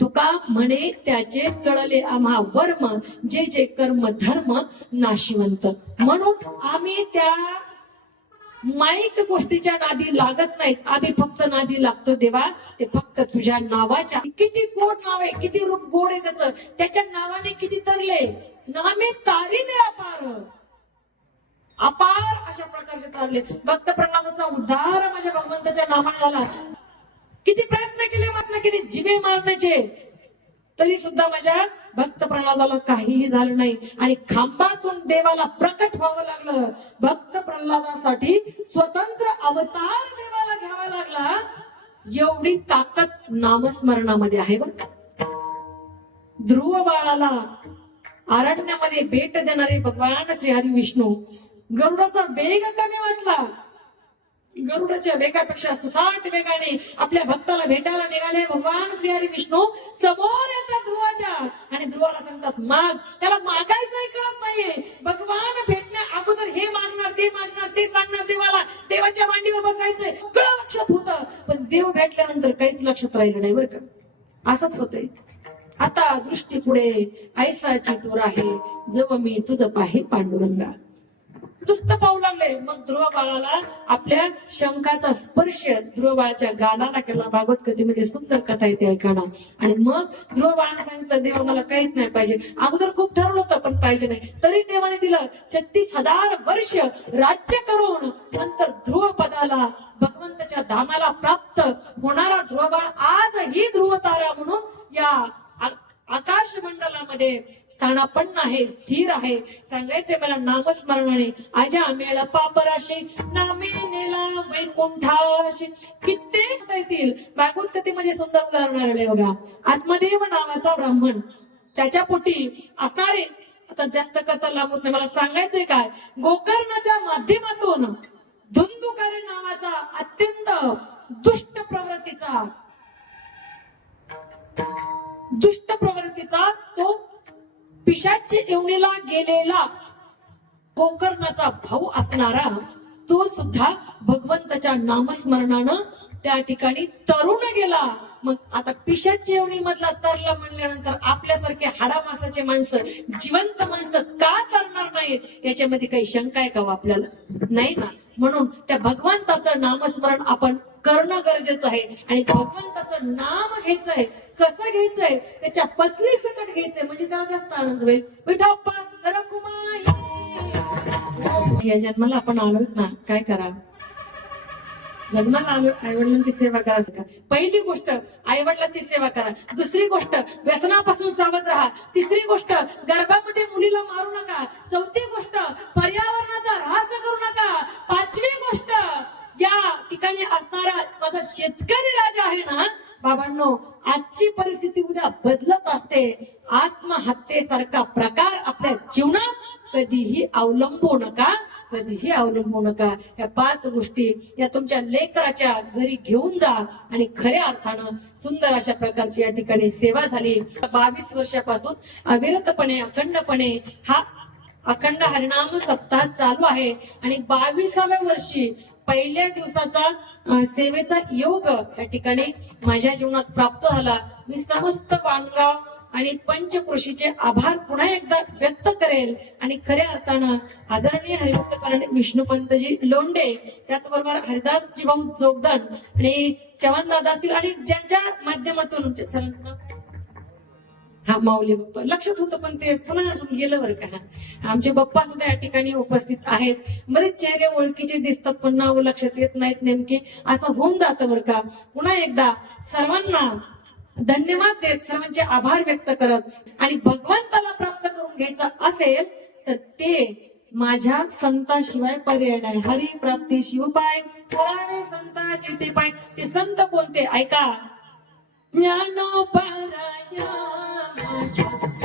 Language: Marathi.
तुका म्हणे त्याचे कळले आम्हा वर्म जे जे कर्म धर्म नाशिवंत. म्हणून आम्ही त्या माईक गोष्टीच्या नादी लागत नाहीत. आम्ही फक्त नादी लागतो देवा. ते फक्त तुझ्या नावाच्या. किती गोड नाव आहे किती रूप गोड आहे त्याचं. त्याच्या नावाने किती तरले. नामे तारीने अपार. अपार अशा प्रकारचे तारले. भक्त प्रल्हादाचा उद्धार माझ्या भगवंताच्या नावाने झाला. किती प्रयत्न केले प्रयत्न केले जिवे मारण्याचे. तरी सुद्धा माझ्या भक्त प्रल्हादाला काहीही झालं नाही. आणि खांबातून देवाला प्रकट व्हावं लागलं. भक्त प्रल्हादासाठी स्वतंत्र अवतार देवाला घ्यावा लागला. एवढी ताकद नामस्मरणामध्ये आहे बर का. ध्रुव बाळाला अरण्यामध्ये भेट देणारे भगवान श्री हरी विष्णू गरुडाचा वेग कमी वाटला. गरुडाच्या वेगापेक्षा सुसाट वेगाने आपल्या भक्ताला भेटायला निघाले. भगवान श्रीहरी विष्णू समोर येतात ध्रुवाच्या आणि ध्रुवाला सांगतात माग. त्याला मागायचंही कळत नाहीये. भगवान भेटण्या अगोदर हे मागणार ते मागणार ते सांगणार देवाला देवाच्या मांडीवर बसायचंय. कळ लक्षात होतं. पण देव भेटल्यानंतर काहीच लक्षात राहिलं नाही बरं का. असंच होतंय. आता दृष्टी पुढे ऐसाची तूर आहे. जव मी तुझं पाहे पांडुरंगा. दुस्त पाहू लागले. मग ध्रुव बाळाला आपल्या शंकाचा स्पर्श ध्रुव बाळाच्या गालाला केला. भागवत कथेमध्ये सुंदर कथा येते ऐकायला. आणि मग ध्रुव बाळाने सांगितलं देवा मला काहीच नाही पाहिजे. अगोदर खूप ठरवलं होतं पण पाहिजे नाही. तरी देवाने दिलं छत्तीस हजार वर्ष राज्य करून नंतर ध्रुव पदाला भगवंताच्या धामाला प्राप्त होणारा ध्रुव बाळ आजही ध्रुव तारा म्हणून या आकाश मंडलामध्ये स्थानापन्न आहे स्थिर आहे. सांगायचे मला नामस्मरणाने आजा मेळ पापराशी नामे नेला वैकुंठाशी कित्येक येतील. भागवत कथेमध्ये सुंदर उदाहरण आलेले बघा. आत्मदेव नावाचा ब्राह्मण. त्याच्या पोटी असणारे आता जास्त कथा लांबून नाही मला सांगायचंय काय? गोकर्णाच्या माध्यमातून धुंदुकारी नावाचा अत्यंत दुष्ट प्रवृत्तीचा दुष्ट प्रवृत्तीचा तो पिशाच येवणीला गेलेला गोकर्णाचा भाऊ असणारा तो सुद्धा भगवंताच्या नामस्मरणानं त्या ठिकाणी तरुण गेला. मग आता पिशाच येवणी मधला तरला म्हणल्यानंतर आपल्यासारखे हाडामासाचे माणसं जिवंत माणसं का तरणार नाहीत? याच्यामध्ये काही शंका आहे का हो आपल्याला? नाही ना? म्हणून त्या भगवंताचं नामस्मरण आपण करणं गरजेचं आहे. आणि भगवंताचं नाम घ्यायचं आहे. कसं घ्यायचंय त्याच्या पत्नी सकट घ्यायचंय म्हणजे त्याला जास्त आनंद होईल. विठाप्पा रखुमाई या जन्माला आपण आलोत ना काय करा जन्माला आलो आईवडिलांची सेवा करा का? पहिली गोष्ट आईवडिलांची सेवा करा. दुसरी गोष्ट व्यसनापासून सावध राहा. तिसरी गोष्ट गर्भामध्ये मुलीला मारू नका. चौथी गोष्ट पर्यावरणाचा ऱ्हास करू नका. पाचवी गोष्ट या ठिकाणी माझा शेतकरी राजा आहे ना बाबांनो आजची परिस्थिती उद्या बदलत असते. आत्महत्येसारखा प्रकार आपल्या जीवनात कधीही अवलंबू नका कधीही अवलंबू नका. या पाच गोष्टी या तुमच्या लेकराच्या घरी घेऊन जा आणि खऱ्या अर्थानं सुंदर अशा प्रकारची या ठिकाणी सेवा झाली. बावीस वर्षापासून अविरतपणे अखंडपणे हा अखंड हरिणाम सप्ताह चालू आहे. आणि बावीसाव्या वर्षी पहिल्या दिवसाचा सेवेचा योग या ठिकाणी माझ्या जीवनात प्राप्त झाला मी समस्त वाणगाव आणि पंचकृषीचे आभार पुन्हा एकदा व्यक्त करेल आणि खऱ्या अर्थानं आदरणीय हरिभक्त परायण विष्णुपंतजी लोंडे त्याचबरोबर हरिदासजी भाऊ जोगदन आणि चव्हाण दादा असतील आणि ज्यांच्या माध्यमातून नाव? हा माऊली बाप्पा. लक्षात होतं पण ते पुन्हा अजून गेलं बरं का आमचे बाप्पा सुद्धा या ठिकाणी उपस्थित आहेत. बरेच चेहरे ओळखीचे दिसतात पण नाव लक्षात येत नाहीत नेमके. असं होऊन जातं बरं का. पुन्हा एकदा सर्वांना धन्यवाद देत सर्वांचे आभार व्यक्त करत आणि भगवंताला प्राप्त करून घ्यायचं असेल तर ते माझ्या संताशिवाय पर्याय नाही. हरी प्राप्ती शिवपाय करावे संताचे ते पाय. ते संत कोणते? ऐका. ज्ञानोपराया Thank you.